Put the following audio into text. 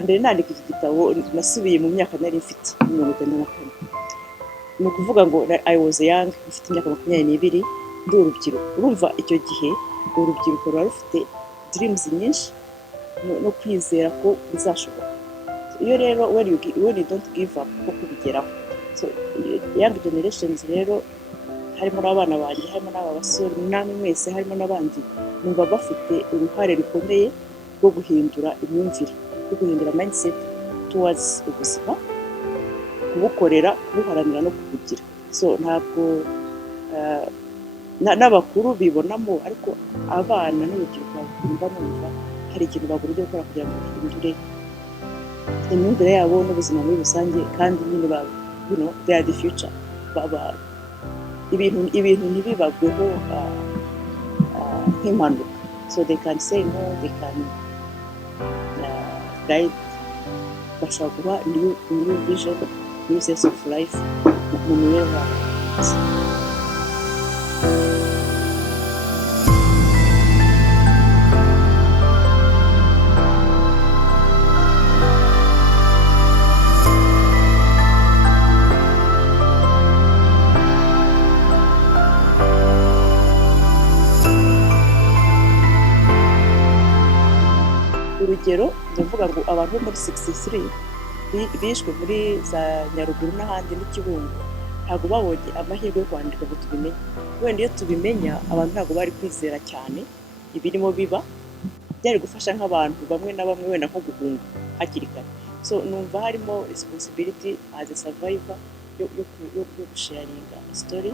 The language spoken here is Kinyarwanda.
mbere nandika iki gitabo nasubiye mu myaka nari mfite 94 ni ukuvuga ngo I was young mfite imyaka 22 ndi urubyiruko urumva icyo gihe urubyiruko rwari rufite dreams nyinshi no kwizera ko bizashoboka iyo rero when you don't give up ko kubigeraho so young generations rero harimo n'abana banjye harimo n'abasore namwe mwese harimo n'abandi numva bafite uruhare rukomeye rwo guhindura imyumvire rwo guhindura mindset towards ubuzima kubukorera kubuharanira no kubugira so ntabwo n'abakuru bibonamo ariko abana n'urubyiruko numva hari ikintu bagomba gukora kugira ngo bahindure imyumvire yabo n'ubuzima muri rusange kandi nyine they are the future ibintu ntibibagweho nk'impanuka so they can say no they can guide bashobora guha new vision new sense of life mu mibereho yabo urugero ndavuga ngo abantu muri 63 bishwe muri za Nyaruguru n'ahandi n'Ikibungo ntabwo babonye amahirwe yo kwandika ngo tubimenye wenda iyo tubimenya abantu ntabwo bari kwizera cyane ibirimo biba byari gufasha nk'abantu bamwe na bamwe wenda nko guhunga hakiri kare so numva harimo responsibility as a survivor yo gusharinga story